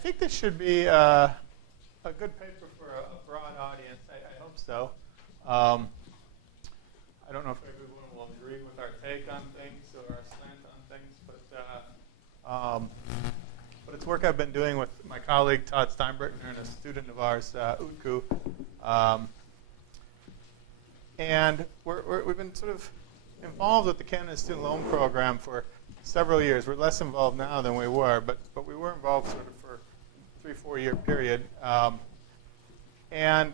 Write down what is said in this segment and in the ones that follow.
think this should be a good paper for a broad audience. I hope so. I don't know if everyone will agree with our take on things or our slant on things, but it's work I've been doing with my colleague Todd Steinbrecher and a student of ours, Utku. And we've been sort of involved with the Canada Student Loan Program for several years. We're less involved now than we were, but we were involved sort of for a 3-4 year period. And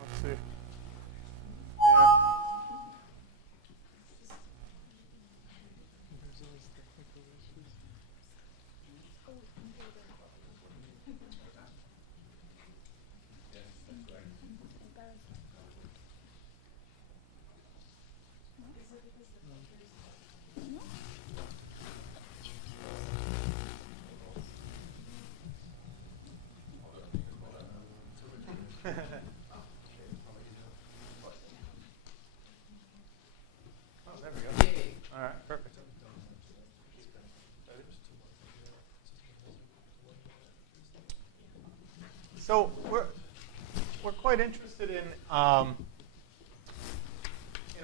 let's see. Yeah. Oh, there we go. All right, perfect. So we're quite interested in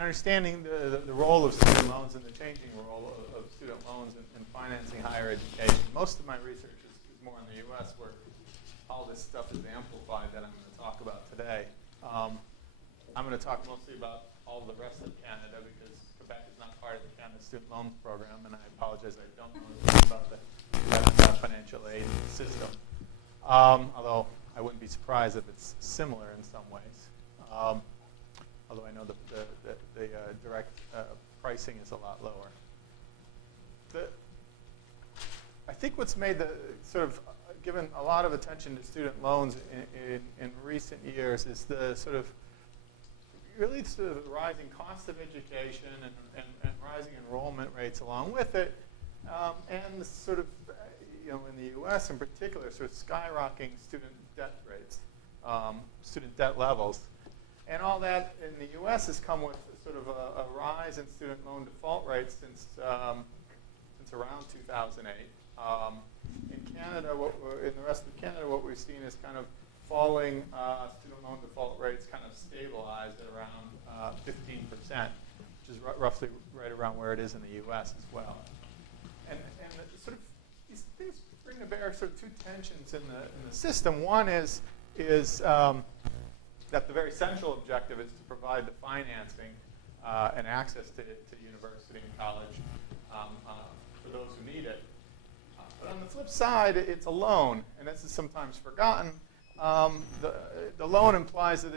understanding the role of student loans and the changing role of student loans in financing higher education. Most of my research is more in the U.S., where all this stuff is amplified that I'm going to talk about today. I'm going to talk mostly about all the rest of Canada because Quebec is not part of the Canada Student Loan Program, and I apologize, I don't know anything about the financial aid system. Although I wouldn't be surprised if it's similar in some ways. Although I know the direct pricing is a lot lower. I think what's made the sort of given a lot of attention to student loans in recent years is the sort of really sort of the rising cost of education and rising enrollment rates along with it, and the sort of in the U.S. in particular, sort of skyrocketing student debt rates, student debt levels. And all that in the U.S. has come with sort of a rise in student loan default rates since around 2008. In Canada, in the rest of Canada, what we've seen is kind of falling student loan default rates kind of stabilized at around 15%, which is roughly right around where it is in the U.S. as well. And the sort of these things bring to bear sort of two tensions in the system. One is that the very central objective is to provide the financing and access to university and college for those who need it. But on the flip side, it's a loan, and this is sometimes forgotten. The loan implies that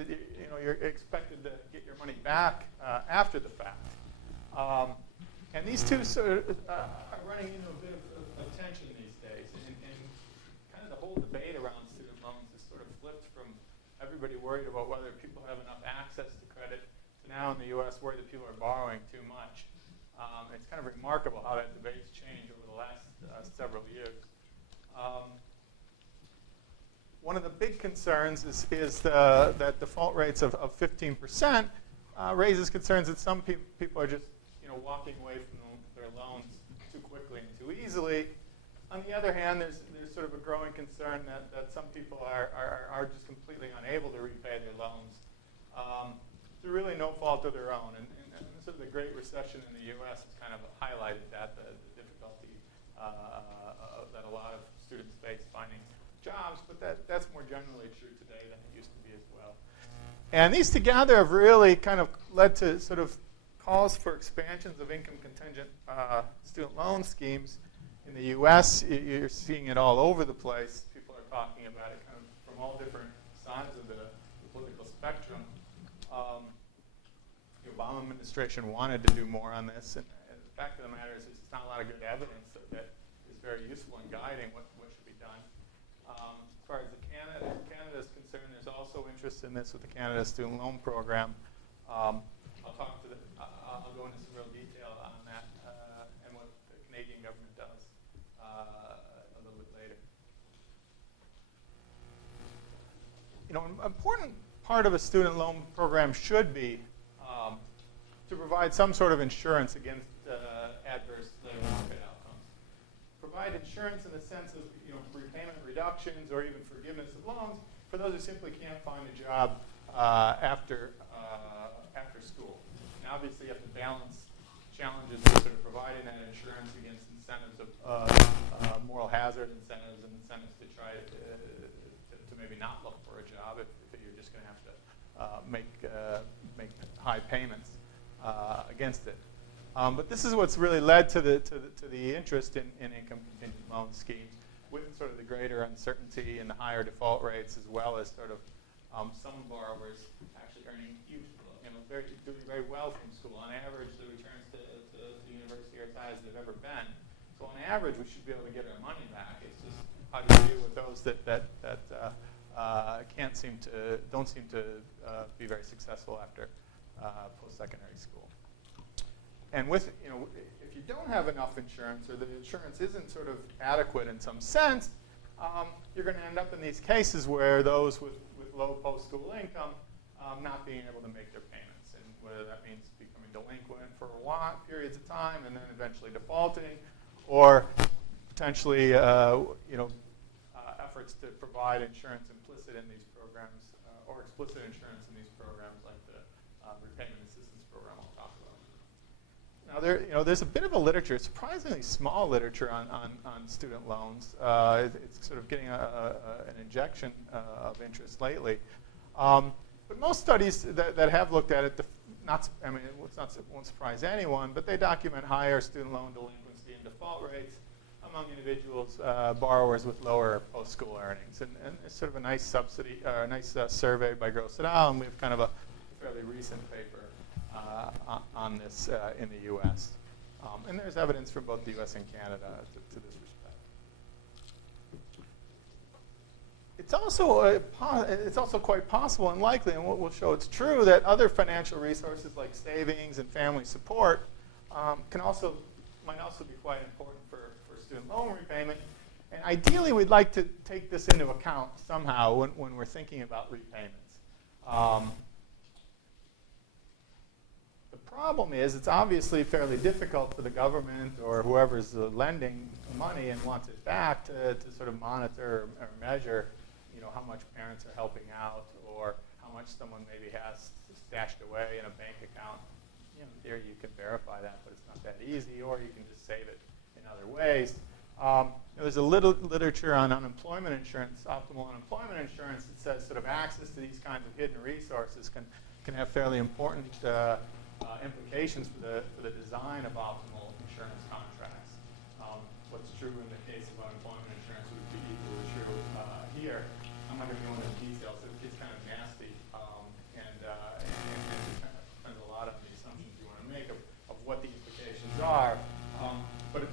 you're expected to get your money back after the fact. And these two sort of are running into a bit of tension these days. And kind of the whole debate around student loans is sort of flipped from everybody worried about whether people have enough access to credit to now in the U.S. worried that people are borrowing too much. It's kind of remarkable how that debate's changed over the last several years. One of the big concerns is that default rates of 15% raises concerns that some people are just walking away from their loans too quickly and too easily. On the other hand, there's sort of a growing concern that some people are just completely unable to repay their loans through really no fault of their own. And sort of the Great Recession in the U.S. has kind of highlighted that, the difficulty that a lot of students face finding jobs, but that's more generally true today than it used to be as well. And these together have really kind of led to sort of calls for expansions of income-contingent student loan schemes. In the U.S., you're seeing it all over the place. People are talking about it kind of from all different sides of the political spectrum. The Obama administration wanted to do more on this, and the fact of the matter is there's not a lot of good evidence that is very useful in guiding what should be done. As far as Canada is concerned, there's also interest in this with the Canada Student Loan Program. I'll talk to real detail on that and what the Canadian government does a little bit later. You know, an important part of a student loan program should be to provide some sort of insurance against adverse labor market outcomes. Provide insurance in the sense of, you know, repayment reductions or even forgiveness of loans for those who simply can't find a job after school. Now, obviously, you have to balance challenges of sort of providing that insurance against incentives of moral hazard incentives and incentives to try to maybe not look for a job if you're just going to have to make high payments against it. But this is what's really led to the interest in income-contingent loan schemes, with sort of the greater uncertainty and the higher default rates, as well as sort of some borrowers actually earning huge, doing very well from school. On average, the returns to the university are as high as they've ever been. So on average, we should be able to get our money back. It's just how do you deal with those that don't seem to be very successful after post-secondary school. And with, you know, if you don't have enough insurance, or the insurance isn't sort of adequate in some sense, you're going to end up in these cases where those with low post-school income not being able to make their payments, and whether that means becoming delinquent for a while, periods of time, and then eventually defaulting, or potentially, efforts to provide insurance implicit in these programs, or explicit insurance in these programs, like the repayment assistance program I'll talk about. Now, there's a bit of a literature, surprisingly small literature on student loans. It's sort of getting an injection of interest lately. But most studies that have looked at it, it won't surprise anyone, but they document higher student loan delinquency and default rates among individuals, borrowers with lower post-school earnings. And it's sort of a nice survey by Gross et al., and we have kind of a fairly recent paper on this in the U.S. And there's evidence from both the U.S. and Canada to this respect. It's also quite possible and likely, and we'll show it's true, that other financial resources like savings and family support might also be quite important for student loan repayment. And ideally, we'd like to take this into account somehow when we're thinking about repayments. The problem is it's obviously fairly difficult for the government or whoever's lending money and wants it back to sort of monitor or measure, how much parents are helping out, or how much someone maybe has stashed away in a bank account. In theory, you can verify that, but it's not that easy, or you can just save it in other ways. There's a little literature on unemployment insurance, optimal unemployment insurance, that says sort of access to these kinds of hidden resources can have fairly important implications for the design of optimal insurance contracts. What's true in the case of unemployment insurance would be equally true here. I'm not going to go into details. It gets kind of nasty, and it kind of depends a lot on the assumptions you want to make of what the implications are. But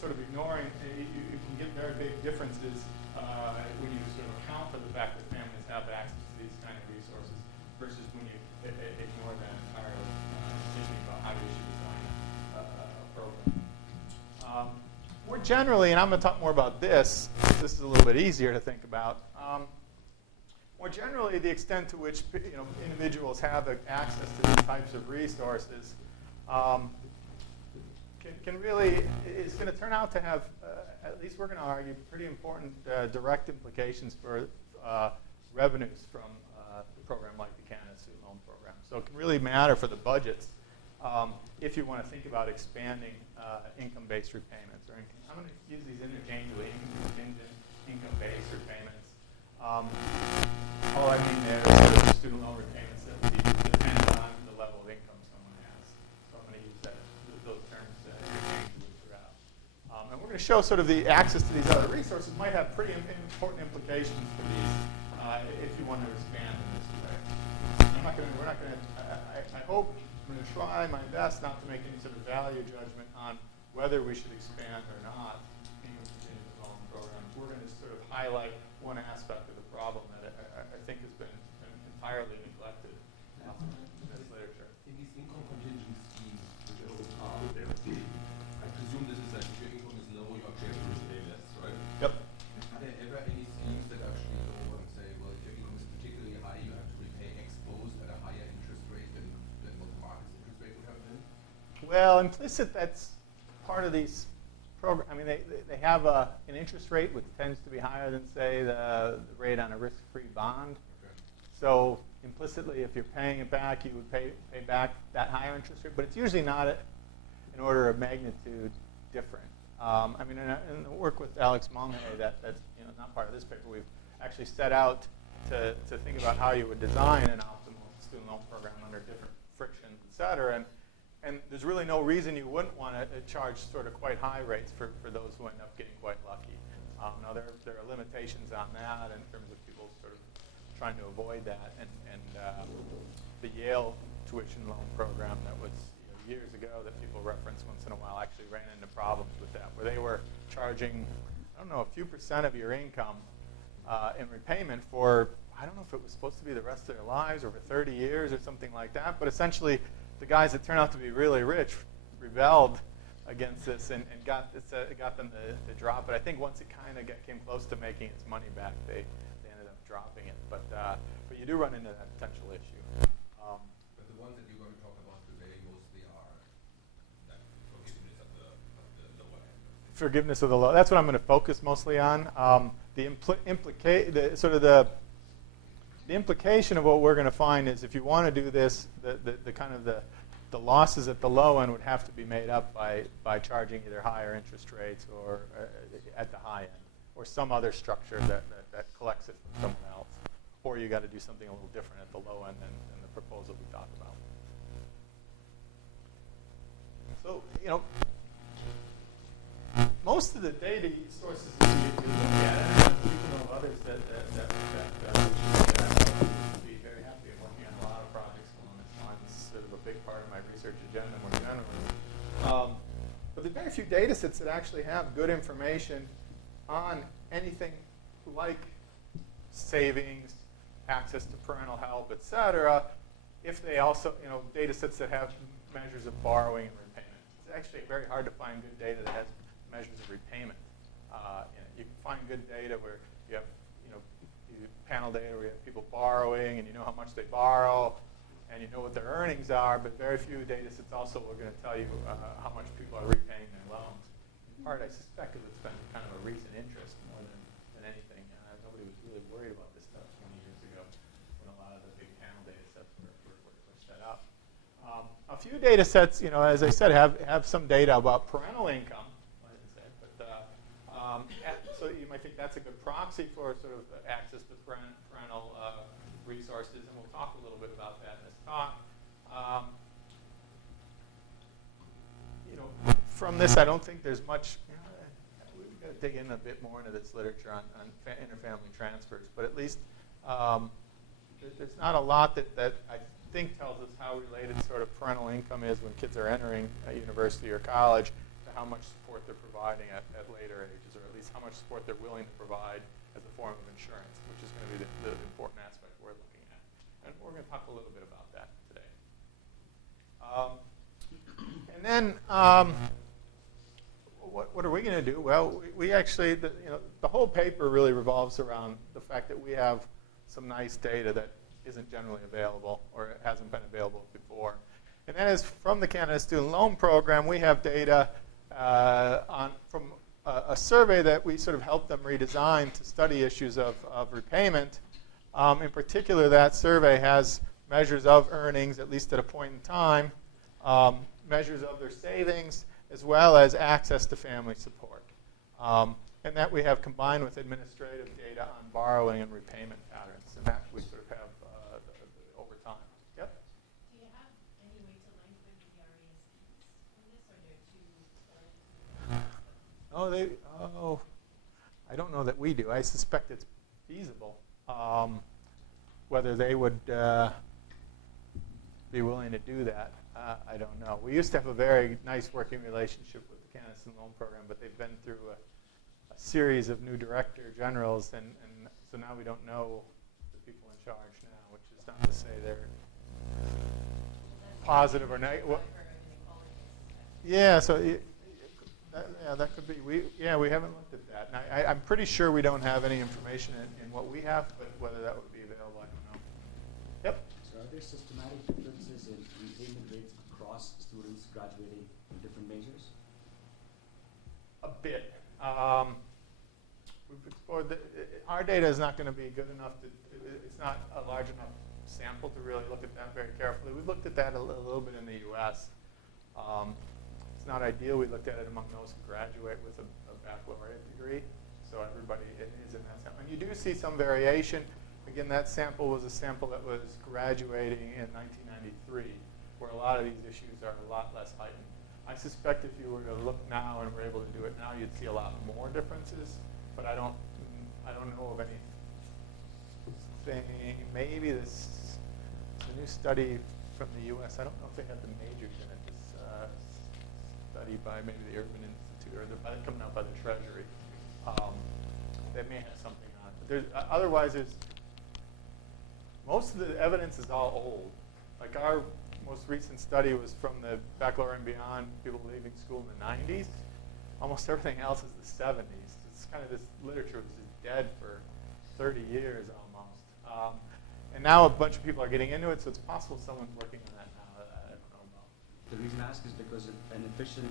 sort of ignoring, you can get very big differences when you sort of account for the fact that families have access to these kind of resources versus when you ignore them entirely, thinking about how you should design a program. More generally, and I'm going to talk more about this. This is a little bit easier to think about. More generally, the extent to which individuals have access to these types of resources is going to turn out to have, at least we're going to argue, pretty important direct implications for revenues from a program like the Canada Student Loan Program. So it can really matter for the budgets if you want to think about expanding income-based repayments. I'm going to use these interchangeably, income-contingent, income-based repayments. All I mean there is student loan repayments that depend on the level of income someone has. So I'm going to use those terms interchangeably throughout. And we're going to show sort of the access to these other resources might have pretty important implications for these if you want to expand in this way. I hope I'm going to try my best not to make any sort of value judgment on whether we should expand or not income-contingent loan programs. We're going to sort of highlight one aspect of the problem that I think has been entirely neglected in this literature. In these income-contingent schemes, which are I presume this is like if your income is low, you actually have to pay less, right? Yep. Are there ever any schemes that actually go and say, well, if your income is particularly high, you have to repay exposed at a higher interest rate than what the market's interest rate would have been? Well, implicit, that's part of these programs. I mean, they have an interest rate which tends to be higher than, say, the rate on a risk-free bond. Okay. So implicitly, if you're paying it back, you would pay back that higher interest rate. But it's usually not an order of magnitude different. I mean, in the work with Alex Mulhay, that's not part of this paper. We've actually set out to think about how you would design an optimal student loan program under different frictions, et cetera. And there's really no reason you wouldn't want to charge sort of quite high rates for those who end up getting quite lucky. Now, there are limitations on that in terms of people sort of trying to avoid that. And the Yale tuition loan program that was years ago that people reference once in a while actually ran into problems with that, where they were charging, I don't know, a few % of your income in repayment for, I don't know if it was supposed to be the rest of their lives, over 30 years or something like that. But essentially, the guys that turned out to be really rich rebelled against this and got them to drop it. I think once it kind of came close to making its money back, they ended up dropping it. But you do run into that potential issue. But the ones that you're going to talk about today mostly are that forgiveness of the lower end. Forgiveness of the loan. That's what I'm going to focus mostly on. The implication of what we're going to find is if you want to do this, the losses at the low end would have to be made up by charging either higher interest rates or at the high end, or some other structure that collects it from someone else, or you got to do something a little different at the low end than the proposal we talked about. So most of the data sources that you look at, and I'm speaking of others that would be very happy of working on a lot of projects along this line. This is sort of a big part of my research agenda more generally. But there are very few data sets that actually have good information on anything like savings, access to parental help, et cetera, if they also, data sets that have measures of borrowing and repayment. It's actually very hard to find good data that has measures of repayment. You can find good data where you have, panel data where you have people borrowing and you know how much they borrow and you know what their earnings are, but very few data sets also are going to tell you how much people are repaying their loans. In part, I suspect because it's been kind of a recent interest more than anything. Nobody was really worried about this stuff 20 years ago when a lot of the big panel data sets were set up. A few data sets, as I said, have some data about parental income. So you might think that's a good proxy for sort of access to parental resources, and we'll talk a little bit about that in this talk. From this, I don't think there's much. We've got to dig in a bit more into this literature on interfamily transfers, but at least there's not a lot that I think tells us how related sort of parental income is when kids are entering a university or college to how much support they're providing at later ages, or at least how much support they're willing to provide as a form of insurance, which is going to be the important aspect we're looking at. And we're going to talk a little bit about that today. And then what are we going to do? Well, we actually, the whole paper really revolves around the fact that we have some nice data that isn't generally available or hasn't been available before. And that is from the Canada Student Loan Program. We have data from a survey that we sort of helped them redesign to study issues of repayment. In particular, that survey has measures of earnings, at least at a point in time, measures of their savings, as well as access to family support. And that we have combined with administrative data on borrowing and repayment patterns. And that we sort of have over time. Yep? Do you have any way to link with the RESPs on this, or they're too far? I don't know that we do. I suspect it's feasible. Whether they would be willing to do that, I don't know. We used to have a very nice working relationship with the Canada Student Loan Program, but they've been through a series of new director generals, and so now we don't know the people in charge now, which is not to say they're positive or negative. Yeah, so that could be. We haven't looked at that. And I'm pretty sure we don't have any information in what we have, but whether that would be available, I don't know. Yep. So are there systematic differences in repayment rates across students graduating from different majors? A bit. We've explored our data is not going to be good enough to. It's not a large enough sample to really look at that very carefully. We've looked at that a little bit in the U.S. It's not ideal. We looked at it among those who graduate with a baccalaureate degree. So everybody is in that sample. And you do see some variation. Again, that sample was a sample that was graduating in 1993, where a lot of these issues are a lot less heightened. I suspect if you were to look now and were able to do it now, you'd see a lot more differences. But I don't know of anything. Maybe this a new study from the U.S. I don't know if they have the majors in it. This study by maybe the Urban Institute or coming out by the Treasury. They may have something on it. But otherwise, most of the evidence is all old. Like our most recent study was from the baccalaureate and beyond, people leaving school in the 90s. Almost everything else is the 70s. It's kind of this literature was just dead for 30 years almost. And now a bunch of people are getting into it, so it's possible someone's working on that now that I don't know about. The reason I ask is because an efficient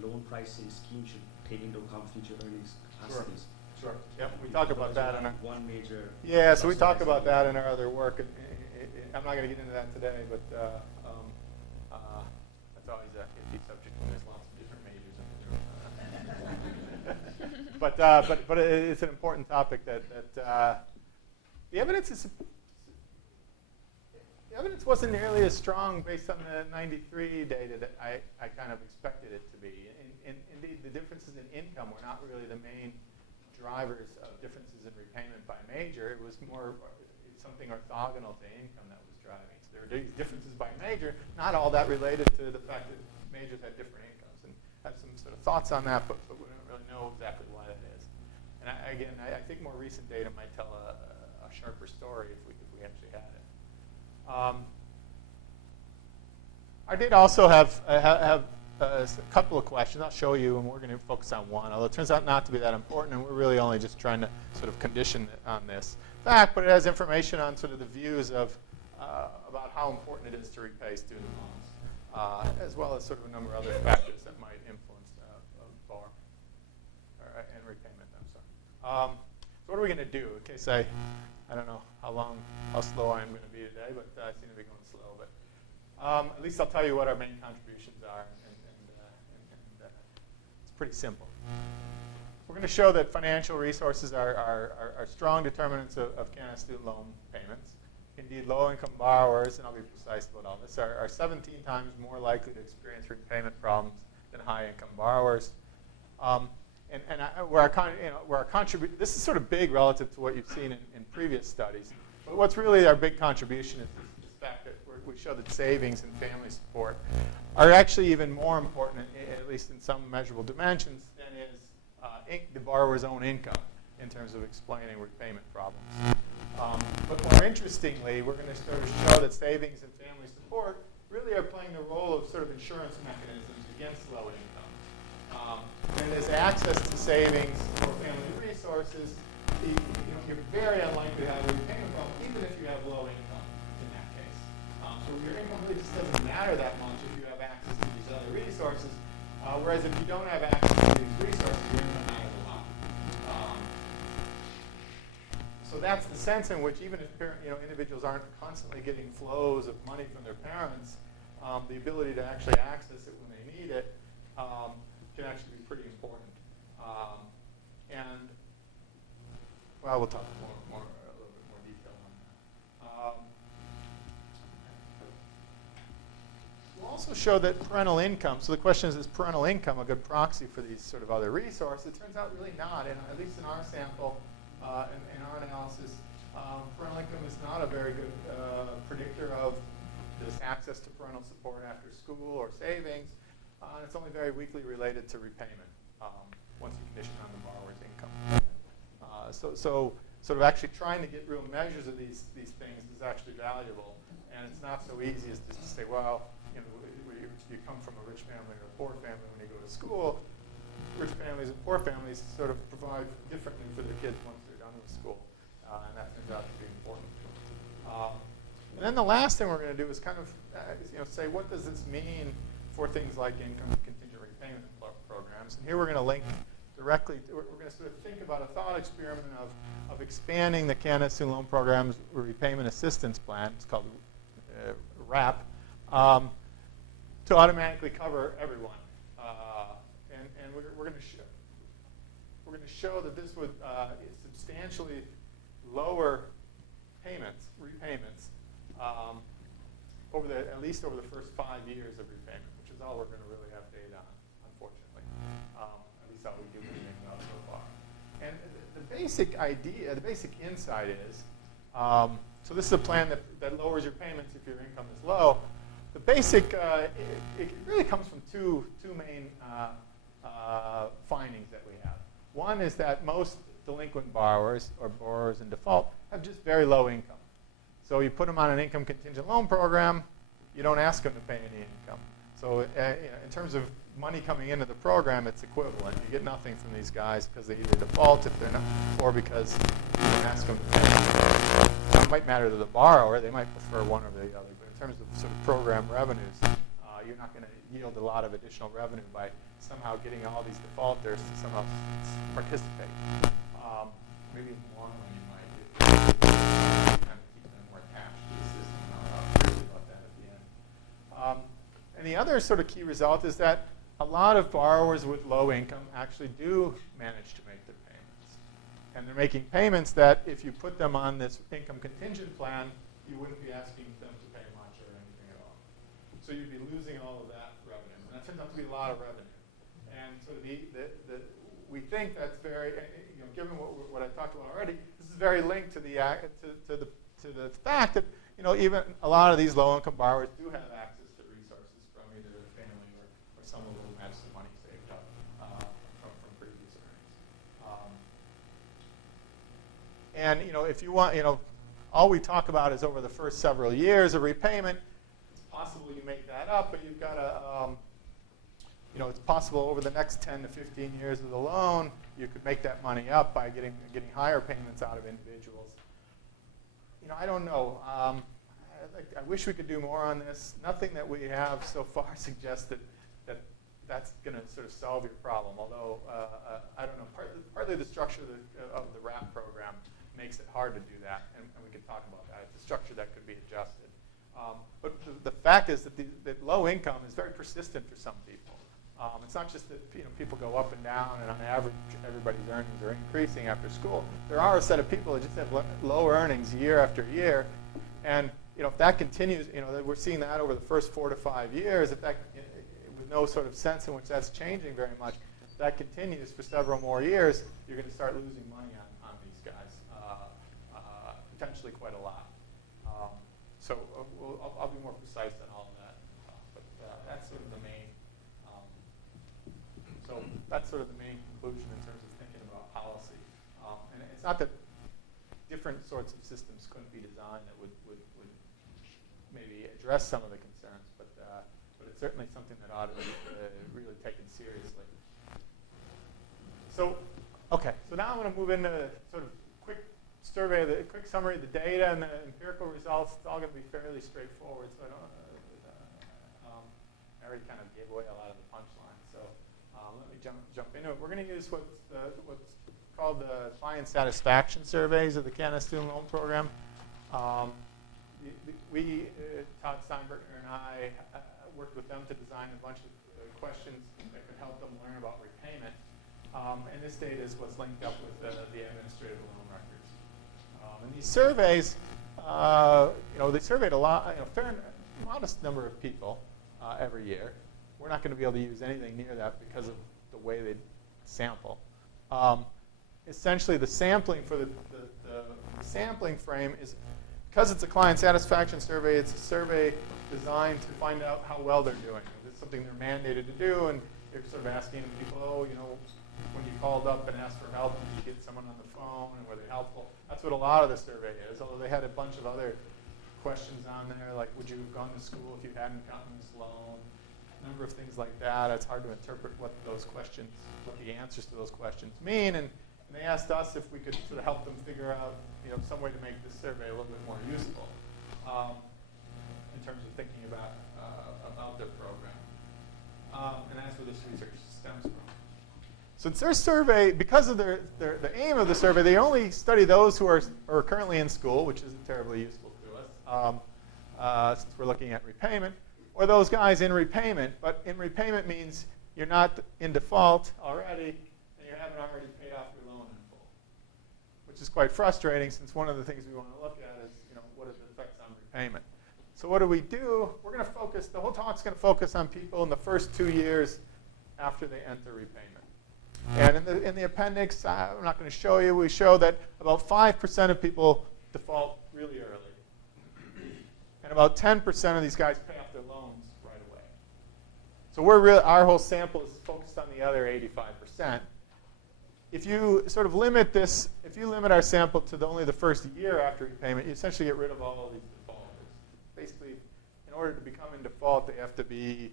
loan pricing scheme should take into account future earnings capacities. Sure. Yep. We talk about that in our one major. Yeah, so we talk about that in our other work. I'm not going to get into that today, but that's always a iffy subject when there's lots of different majors in the room. But it's an important topic that the evidence wasn't nearly as strong based on the 93 data that I kind of expected it to be. Indeed, the differences in income were not really the main drivers of differences in repayment by major. It was more something orthogonal to income that was driving. So there were these differences by major, not all that related to the fact that majors had different incomes. And I have some sort of thoughts on that, but we don't really know exactly why that is. And I think more recent data might tell a sharper story if we actually had it. Our data also have a couple of questions. I'll show you, and we're going to focus on one, although it turns out not to be that important, and we're really only just trying to sort of condition on this fact, but it has information on sort of the views of about how important it is to repay student loans, as well as sort of a number of other factors that might influence borrow and repayment. I'm sorry. So what are we going to do? In case I don't know how slow I'm going to be today, but I seem to be going slow. But at least I'll tell you what our main contributions are, and it's pretty simple. We're going to show that financial resources are strong determinants of Canada's student loan payments. Indeed, low-income borrowers, and I'll be precise about all this, are 17 times more likely to experience repayment problems than high-income borrowers. This is sort of big relative to what you've seen in previous studies. But what's really our big contribution is the fact that we show that savings and family support are actually even more important, at least in some measurable dimensions, than is the borrower's own income in terms of explaining repayment problems. But more interestingly, we're going to sort of show that savings and family support really are playing the role of sort of insurance mechanisms against low income. And as access to savings or family resources, you're very unlikely to have a repayment problem, even if you have low income in that case. So your income really just doesn't matter that much if you have access to these other resources. Whereas if you don't have access to these resources, your income matters a lot. So that's the sense in which even if individuals aren't constantly getting flows of money from their parents, the ability to actually access it when they need it can actually be pretty important. And well, we'll talk a little bit more detail on that. We'll also show that parental income. So the question is parental income a good proxy for these sort of other resources? It turns out really not. And at least in our sample, in our analysis, parental income is not a very good predictor of this access to parental support after school or savings. It's only very weakly related to repayment once you condition on the borrower's income. So sort of actually trying to get real measures of these things is actually valuable. And it's not so easy as just to say, well, you know, you come from a rich family or a poor family when you go to school. Rich families and poor families sort of provide differently for their kids once they're done with school. And that turns out to be important. And then the last thing we're going to do is kind of say, what does this mean for things like income-contingent repayment programs? And here we're going to link directly, we're going to sort of think about a thought experiment of expanding the Canada Student Loan Program's repayment assistance plan, it's called RAP, to automatically cover everyone. And we're going to show that this would substantially lower repayments, at least over the first 5 years of repayment, which is all we're going to really have data on, unfortunately. At least all we do anything about so far. And the basic idea, the basic insight is, so this is a plan that lowers your payments if your income is low. The basic, it really comes from two main findings that we have. One is that most delinquent borrowers or borrowers in default have just very low income. So you put them on an income contingent loan program, you don't ask them to pay any income. So in terms of money coming into the program, it's equivalent. You get nothing from these guys because they either default if they're not, or because you don't ask them to pay. It might matter to the borrower. They might prefer one or the other. But in terms of sort of program revenues, you're not going to yield a lot of additional revenue by somehow getting all these defaulters to somehow participate. Maybe in the long run you might kind of keep them more attached to the system. I'll talk briefly about that at the end. And the other sort of key result is that a lot of borrowers with low income actually do manage to make their payments. And they're making payments that if you put them on this income contingent plan, you wouldn't be asking them to pay much or anything at all. So you'd be losing all of that revenue. And that turns out to be a lot of revenue. And so we think that's very, given what I talked about already, this is very linked to the fact that even a lot of these low-income borrowers do have access to resources from either their family or some of them have some money saved up from previous earnings. And if you want, all we talk about is over the first several years of repayment. It's possible you make that up, but you've got to. It's possible over the next 10 to 15 years of the loan, you could make that money up by getting higher payments out of individuals. I don't know. I wish we could do more on this. Nothing that we have so far suggests that that's going to sort of solve your problem. Although I don't know. Partly the structure of the RAP program makes it hard to do that, and we can talk about that. It's a structure that could be adjusted. But the fact is that low income is very persistent for some people. It's not just that people go up and down, and on average, everybody's earnings are increasing after school. There are a set of people that just have low earnings year after year, and if that continues, we're seeing that over the first 4 to 5 years. If that, with no sort of sense in which that's changing very much, if that continues for several more years, you're going to start losing money on these guys, potentially quite a lot. So I'll be more precise than all of that, but that's sort of the main. So that's sort of the main conclusion in terms of thinking about policy. And it's not that different sorts of systems couldn't be designed that would maybe address some of the concerns, but it's certainly something that ought to be really taken seriously. So, okay, so now I'm going to move into sort of quick summary of the data and the empirical results. It's all going to be fairly straightforward, so I already kind of gave away a lot of the punchlines. So let me jump into it. We're going to use what's called the client satisfaction surveys of the Canada Student Loan Program. Todd Steinberger and I worked with them to design a bunch of questions that could help them learn about repayment. And this data is what's linked up with the administrative loan records. And these surveys, they surveyed a lot, modest number of people every year. We're not going to be able to use anything near that because of the way they sample. Essentially, the sampling for the sampling frame is, because it's a client satisfaction survey, it's a survey designed to find out how well they're doing. It's something they're mandated to do, and you're sort of asking people, when you called up and asked for help, did you get someone on the phone, and were they helpful? That's what a lot of the survey is, although they had a bunch of other questions on there, like would you have gone to school if you hadn't gotten this loan? A number of things like that. It's hard to interpret what those questions, what the answers to those questions mean. And they asked us if we could sort of help them figure out, some way to make this survey a little bit more useful in terms of thinking about their program. And that's where this research stems from. So it's their survey, because of the aim of the survey, they only study those who are currently in school, which isn't terribly useful to us, since we're looking at repayment, or those guys in repayment. But in repayment means you're not in default already, and you haven't already paid off your loan in full, which is quite frustrating, since one of the things we want to look at is, what are the effects on repayment. So what do? We're going to focus, the whole talk's going to focus on people in the first 2 years after they enter repayment. And in the appendix, I'm not going to show you, we show that about 5% of people default really early. And about 10% of these guys pay off their loans right away. So our whole sample is focused on the other 85%. If you sort of limit this, if you limit our sample to only the first year after repayment, you essentially get rid of all of these defaulters. Basically, in order to become in default, they have to be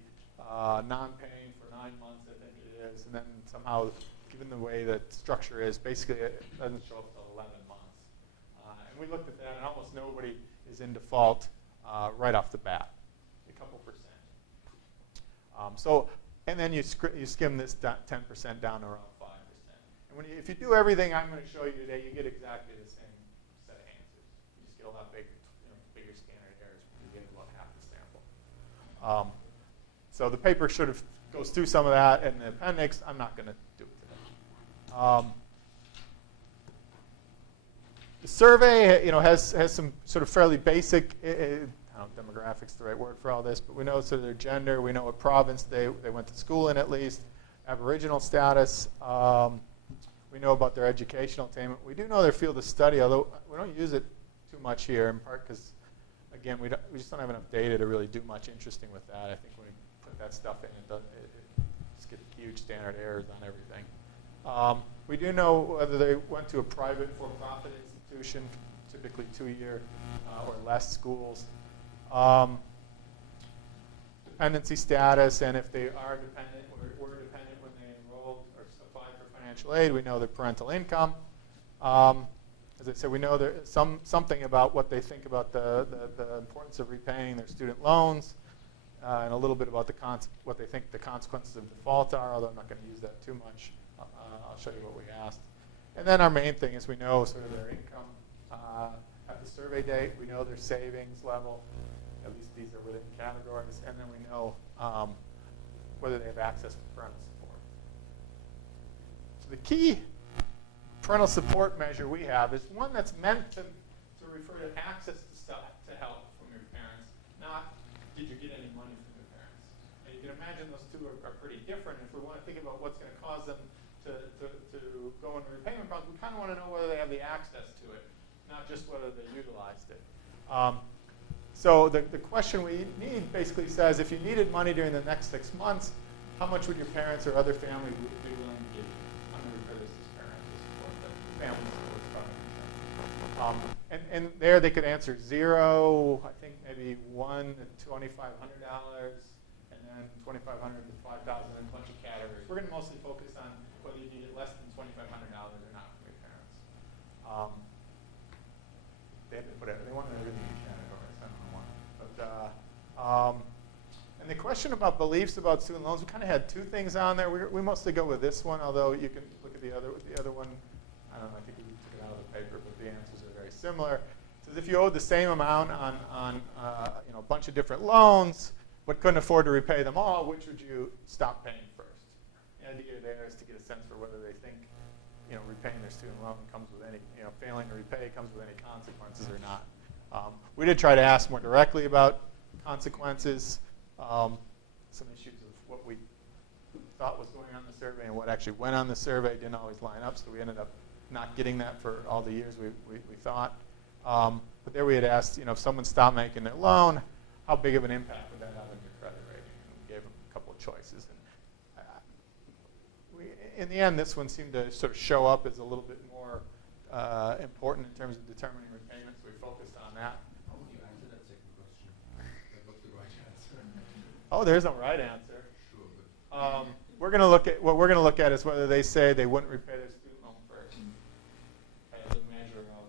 non-paying for 9 months, I think it is, and then somehow, given the way that structure is, basically it doesn't show up until 11 months. And we looked at that, and almost nobody is in default right off the bat, a couple percent. And then you skim this 10% down to around 5%. And if you do everything I'm going to show you today, you get exactly the same set of answers. You just get a lot bigger standard errors. You get about half the sample. So the paper sort of goes through some of that in the appendix. I'm not going to do it today. The survey, has some sort of fairly basic, I don't know if demographics is the right word for all this, but we know sort of their gender. We know what province they went to school in, at least. Aboriginal status. We know about their educational attainment. We do know their field of study, although we don't use it too much here, in part because, again, we just don't have enough data to really do much interesting with that. I think when we put that stuff in, it just gets huge standard errors on everything. We do know whether they went to a private for-profit institution, typically 2-year or less schools. Dependency status, and if they are dependent or were dependent when they enrolled or applied for financial aid, we know their parental income. As I said, we know there something about what they think about the importance of repaying their student loans, and a little bit about what they think the consequences of default are, although I'm not going to use that too much. I'll show you what we asked. And then our main thing is we know sort of their income at the survey date. We know their savings level. At least these are within categories. And then we know whether they have access to parental support. So the key parental support measure we have is one that's meant to refer to access to stuff, to help from your parents, not did you get any money from your parents. And you can imagine those two are pretty different. If we want to think about what's going to cause them to go into repayment problems, we kind of want to know whether they have the access to it, not just whether they utilized it. So the question we need basically says, if you needed money during the next 6 months, how much would your parents or other family be willing to give you? I'm going to refer this as parental support, but family support is probably okay. And there they could answer 0, I think maybe 1 to $2,500, and then $2,500 to $5,000 in a bunch of categories. We're going to mostly focus on whether you needed less than $2,500 or not from your parents. They had to put it, they wanted everything in categories. I don't know why. But, and the question about beliefs about student loans, we kind of had 2 things on there. We mostly go with this one, although you can look at the other one. I don't know, I think we took it out of the paper, but the answers are very similar. It says if you owed the same amount on a bunch of different loans, but couldn't afford to repay them all, which would you stop paying first? The idea there is to get a sense for whether they think repaying their student loan comes with any, failing to repay comes with any consequences or not. We did try to ask more directly about consequences, some issues of what we thought was going on in the survey and what actually went on the survey didn't always line up, so we ended up not getting that for all the years we thought. But there we had asked, if someone stopped making their loan, how big of an impact would that have on your credit rating? And we gave them a couple of choices. In the end, this one seemed to sort of show up as a little bit more important in terms of determining repayment, so we focused on that. How would you answer that Oh, there's no right answer. Sure, but We're going to look at what we're going to look at is whether they say they wouldn't repay their student loan first as a measure of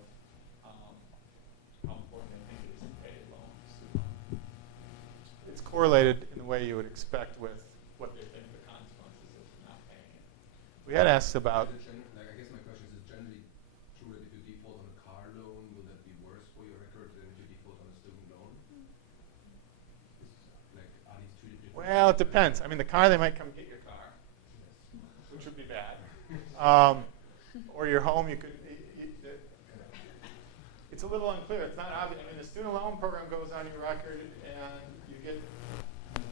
how important they think it is to pay a loan. Student loan. It's correlated in the way you would expect with what they think the consequences of not paying it. We had asked about. like, I guess my question is generally true that if you default on a car loan, will that be worse for your record than if you default on a student loan? Like, are these two different? Well, it depends. I mean, the car, they might come get your car, which would be bad. Or your home, you could. It's a little unclear. It's not obvious. I mean, the student loan program goes on your record, and you get.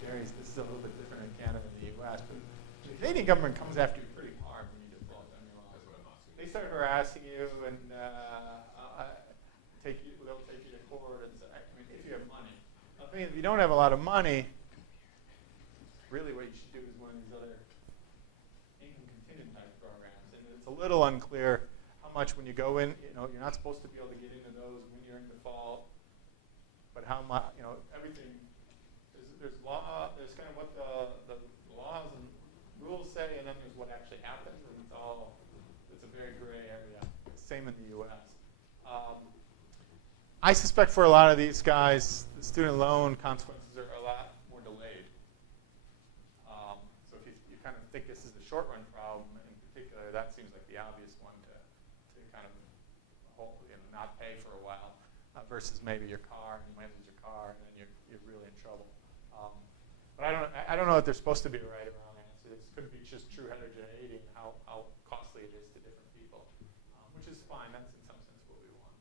Gary's, this is a little bit different in Canada than the U.S., but the Canadian government comes after you pretty hard when you default on your loan. That's what I'm asking. They start harassing you, and they'll take you to court. And I mean, if you have money. I mean, if you don't have a lot of money, really what you should do is one of these other income-contingent type programs. And it's a little unclear how much when you go in, you're not supposed to be able to get into those when you're in default. But how much, everything, there's law, there's kind of what the laws and rules say, and then there's what actually happens, and it's a very gray area. Same in the U.S. I suspect for a lot of these guys, the student loan consequences are a lot more delayed. So if you kind of think this is a short-run problem in particular, that seems like the obvious one to kind of not pay for a while, versus maybe your car, and you might lose your car, and then you're really in trouble. But I don't know if there's supposed to be a right or wrong answer. This could be just true heterogeneity and how costly it is to different people, which is fine. That's in some sense what we want.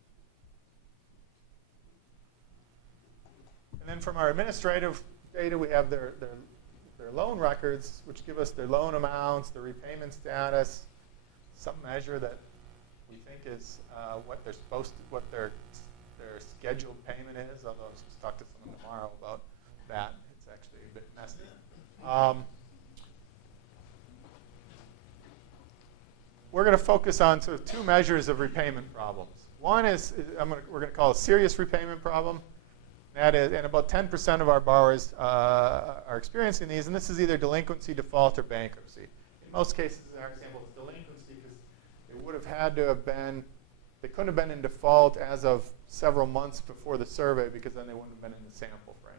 And then from our administrative data, we have their loan records, which give us their loan amounts, their repayment status, some measure that we think is what they're supposed to, what their scheduled payment is. Although I'll talk to someone tomorrow about that. It's actually a bit messy. We're going to focus on sort of two measures of repayment problems. One is we're going to call a serious repayment problem. That is, and about 10% of our borrowers are experiencing these, and this is either delinquency, default, or bankruptcy. In most cases, in our example, it's delinquency because they would have had to have been, they couldn't have been in default as of several months before the survey because then they wouldn't have been in the sample frame.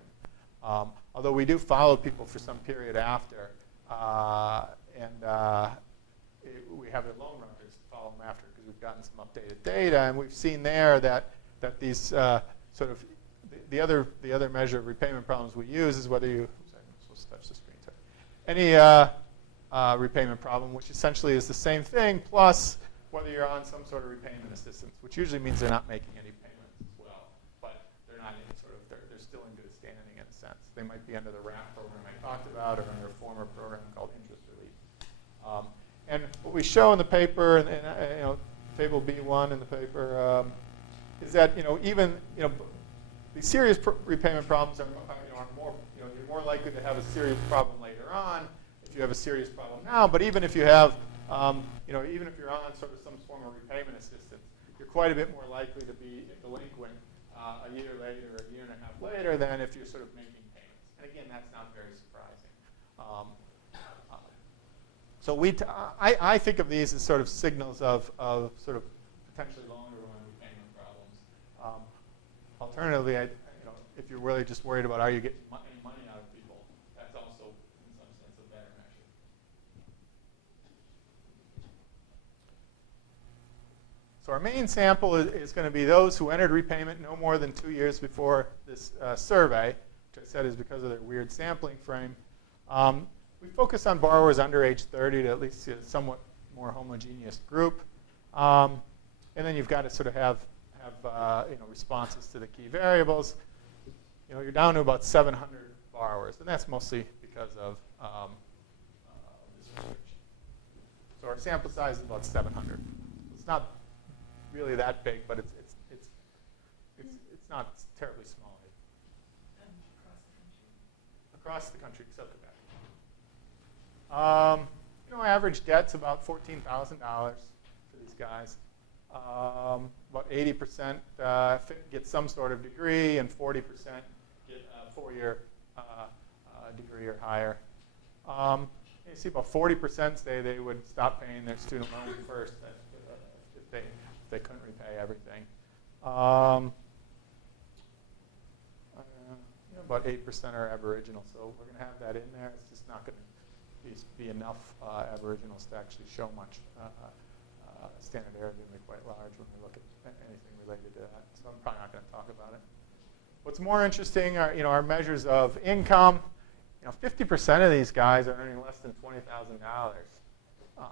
Although we do follow people for some period after, we have their loan records to follow them after because we've gotten some updated data, and we've seen there that these sort of the other measure of repayment problems we use is whether you I'm supposed to touch the screen. Sorry. Any repayment problem, which essentially is the same thing, plus whether you're on some sort of repayment assistance, which usually means they're not making any payments as well, but they're not in sort of they're still in good standing in a sense. They might be under the RAP program I talked about, or under a former program called interest relief. And what we show in the paper, and table B1 in the paper, is that even these serious repayment problems are more you're more likely to have a serious problem later on if you have a serious problem now. But even if you have even if you're on sort of some form of repayment assistance, you're quite a bit more likely to be delinquent a year later, a year and a half later, than if you're sort of making payments. And again, that's not very surprising. So I think of these as sort of signals of sort of potentially longer run repayment problems. Alternatively, if you're really just worried about are you getting any money out of people, that's also in some sense a better measure. So our main sample is going to be those who entered repayment no more than 2 years before this survey, which I said is because of their weird sampling frame. We focus on borrowers under age 30 to at least see a somewhat more homogeneous group. And then you've got to sort of have responses to the key variables. You're down to about 700 borrowers, and that's mostly because of this research. So our sample size is about 700. It's not really that big, but it's not terribly small. Across the country, except Quebec. Average debt's about $14,000 for these guys. About 80% get some sort of degree, and 40% get a 4-year degree or higher. You see about 40% say they would stop paying their student loan first if they couldn't repay everything. About 8% are Aboriginal, so we're going to have that in there. It's just not going to be enough Aboriginals to actually show much. Standard error is going to be quite large when we look at anything related to that. So I'm probably not going to talk about it. What's more interesting are our measures of income. 50% of these guys are earning less than $20,000.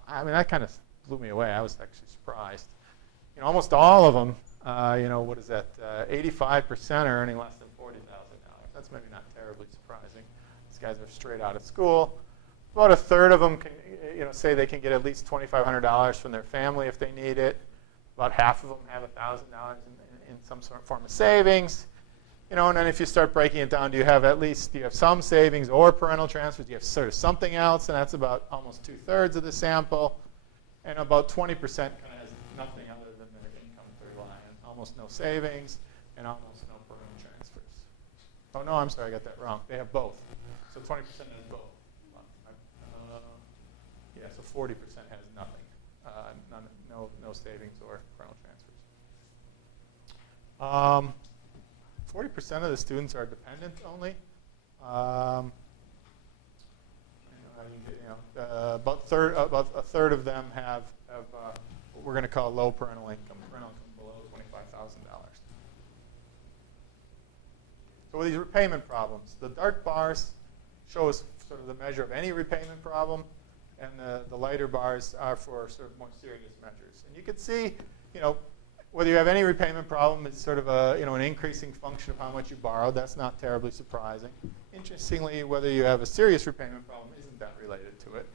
I mean, that kind of blew me away. I was actually surprised. Almost all of them, what is that? 85% are earning less than $40,000. That's maybe not terribly surprising. These guys are straight out of school. About a third of them can, say they can get at least $2,500 from their family if they need it. About half of them have $1,000 in some sort of form of savings. And then if you start breaking it down, do you have some savings or parental transfers? Do you have sort of something else? And that's about almost 2/3 of the sample. And about 20% kind of has nothing other than their income to rely on. Almost no savings and almost no parental transfers. Oh, no, I'm sorry, I got that wrong. They have both. So 20% has both. Yeah, so 40% has nothing. No savings or parental transfers. 40% of the students are dependent only. About a third of them have what we're going to call low parental income below $25,000. So with these repayment problems, the dark bars show us sort of the measure of any repayment problem, and the lighter bars are for sort of more serious measures. And you can see, whether you have any repayment problem, it's sort of an increasing function of how much you borrowed. That's not terribly surprising. Interestingly, whether you have a serious repayment problem isn't that related to it.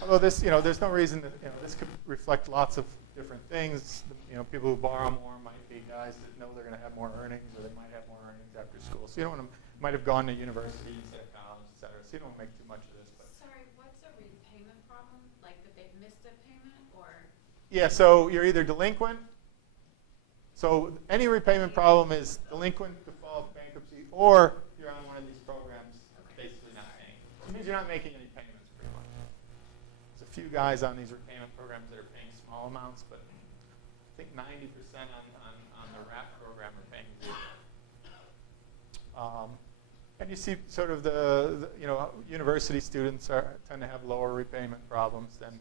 Although this, there's no reason that this could reflect lots of different things. People who borrow more might be guys that know they're going to have more earnings, or they might have more earnings after school. So you don't want to, might have gone to university instead of college, et cetera. So you don't want to make too much of this. But. Sorry, what's a repayment problem? Like that they've missed a payment, or? Yeah, so you're either delinquent. So any repayment problem is delinquent, default, bankruptcy, or you're on one of these programs basically not paying. It means you're not making any payments pretty much. There's a few guys on these repayment programs that are paying small amounts, but I think 90% on the RAP program are paying zero. And you see sort of the university students tend to have lower repayment problems than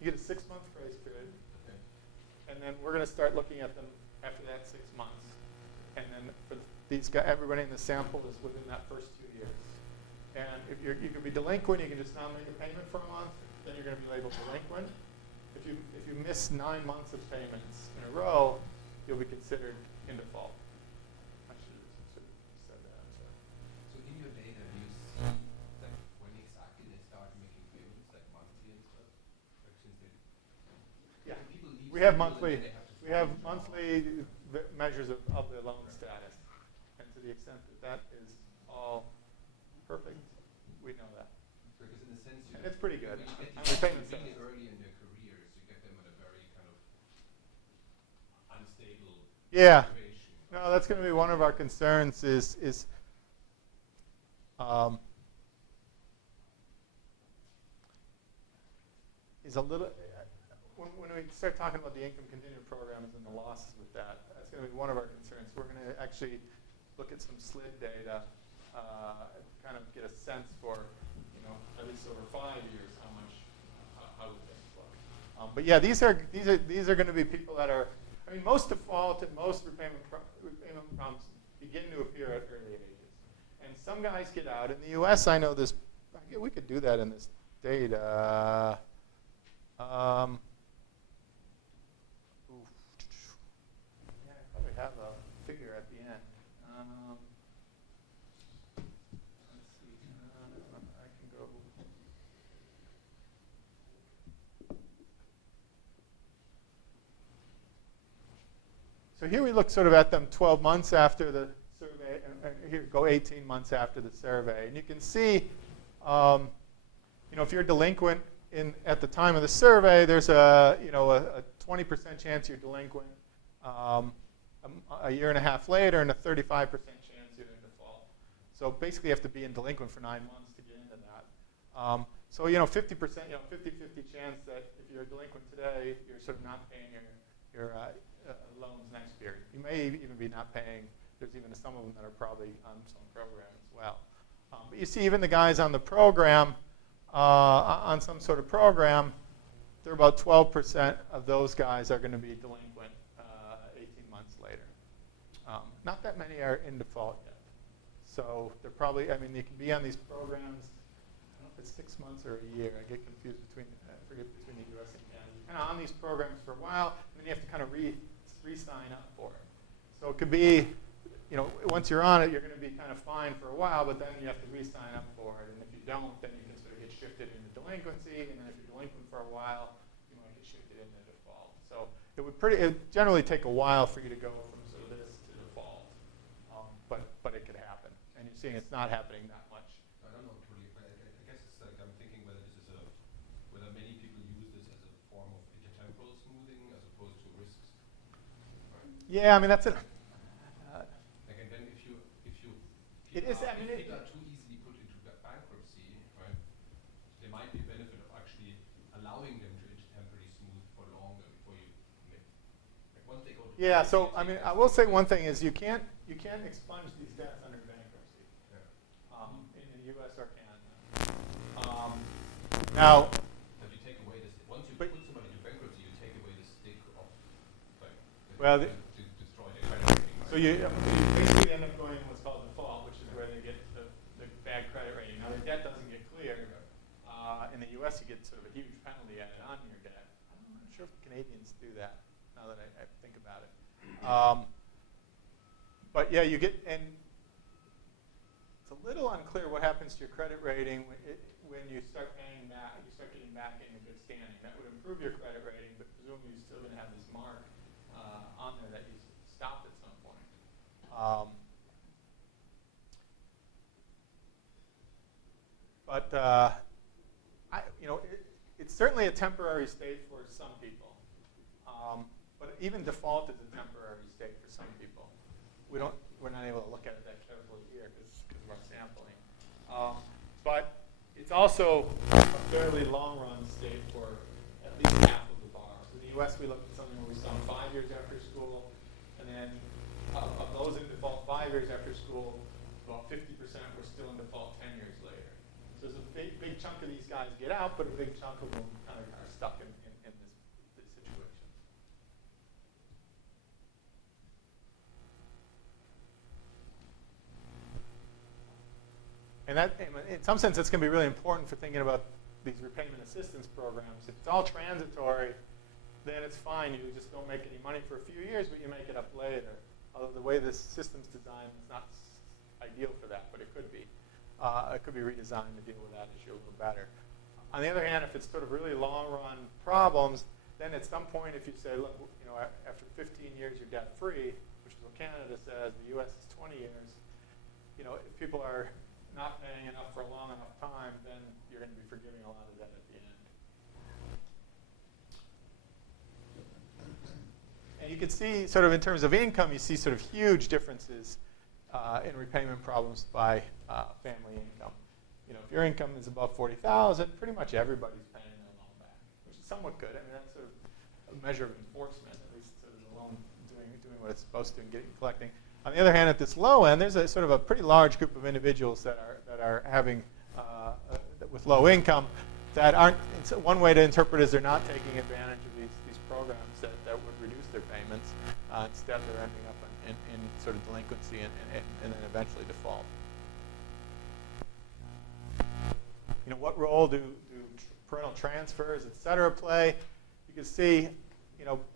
you get a 6-month grace period. Okay. And then we're going to start looking at them after that 6 months. And then for these guys, everybody in the sample is within that first 2 years. And if you can be delinquent, you can just not make a payment for a month, then you're going to be labeled delinquent. If you miss 9 months of payments in a row, you'll be considered in default. I should have said that. So in your data, do you see that when exactly they start making payments, like monthly and stuff? Like since they, Yeah, people leave we have school monthly. and then they have to We have find a job. monthly measures of their loan status, and to the extent that is all perfect, we know that. Because in a sense, And it's pretty good. when you get On these repayment people really status. early in their careers, you get them at a very kind of unstable Yeah. situation. No, that's going to be one of our concerns is a little, when we start talking about the income-contingent programs and the losses with that, that's going to be one of our concerns. We're going to actually look at some SLID data, kind of get a sense for, at least over 5 years, how do things look. But yeah, these are going to be people that are. I mean, most default and most repayment problems begin to appear at early ages, and some guys get out. In the U.S., I know this. We could do that in this data. Yeah, I probably have a figure at the end. Let's see. I can go. So here we look sort of at them 12 months after the survey, and here go 18 months after the survey. And you can see, if you're delinquent at the time of the survey, there's a 20% chance you're delinquent a year and a half later, and a 35% chance you're in default. So basically, you have to be in delinquent for 9 months to get into that. So 50%, 50-50 chance that if you're delinquent today, you're sort of not paying your loans next year. You may even be not paying. There's even some of them that are probably on some program as well. But you see, even the guys on the program, on some sort of program, they're about 12% of those guys are going to be delinquent 18 months later. Not that many are in default yet. So they're probably, I mean, they can be on these programs, I don't know if it's 6 months or a year. I get confused between the US and Canada. You're kind of on these programs for a while, and then you have to kind of re-sign up for it. So it could be, once you're on it, you're going to be kind of fine for a while, but then you have to re-sign up for it. And if you don't, then you can sort of get shifted into delinquency. And then if you're delinquent for a while, you might get shifted into default. So it would generally take a while for you to go from sort of this to default. But it could happen. And you're seeing it's not happening that much. I don't know totally, but I guess it's like I'm thinking whether many people use this as a form of intertemporal smoothing as opposed to risks. Right? Yeah, I mean that's it. If It is. I mean, people are too easily put into bankruptcy, right? There might be a benefit of actually allowing them to intertemporally smooth for longer before you commit. Like once they go to yeah. So I mean, I will say one thing is you can't expunge these debts under bankruptcy. Yeah. In the U.S. or Canada. Now. But you take away this. Once you put somebody into bankruptcy, you take away the stick of like. Well, to destroy their credit rating. Right? So you basically end up going in what's called default, which is where they get the bad credit rating. Now their debt doesn't get cleared. In the U.S., you get sort of a huge penalty added on to your debt. I'm not sure if Canadians do that. Now that I think about it, but yeah, you get, and it's a little unclear what happens to your credit rating when you start paying back. You start getting back into good standing. That would improve your credit rating, but presumably you're still going to have this mark on there that you stopped at some point. It's certainly a temporary state for some people. But even default is a temporary state for some people. We're not able to look at it that carefully here because of our sampling. But it's also a fairly long-run state for at least half of the borrowers. In the U.S., we looked at something where we saw 5 years after school, and then of those in default 5 years after school, about 50% were still in default 10 years later. So there's a big chunk of these guys get out, but a big chunk of them kind of are stuck in this situation. And that, in some sense, that's going to be really important for thinking about these repayment assistance programs. If it's all transitory, then it's fine. You just don't make any money for a few years, but you make it up later. Although the way this system's designed is not ideal for that, but it could be. It could be redesigned to deal with that issue a little better. On the other hand, if it's sort of really long-run problems, then at some point, if you say, look, after 15 years you're debt-free, which is what Canada says, the U.S. is 20 years. If people are not paying enough for a long enough time, then you're going to be forgiving a lot of debt at the end. And you can see, sort of in terms of income, you see sort of huge differences in repayment problems by family income. If your income is above $40,000, pretty much everybody's paying their loan back, which is somewhat good. I mean, that's sort of a measure of enforcement, at least sort of the loan doing what it's supposed to and collecting. On the other hand, at this low end, there's a sort of a pretty large group of individuals that are having with low income that aren't. One way to interpret is they're not taking advantage of these programs that would reduce their payments. Instead, they're ending up in sort of delinquency and then eventually default. What role do parental transfers, et cetera, play? You can see,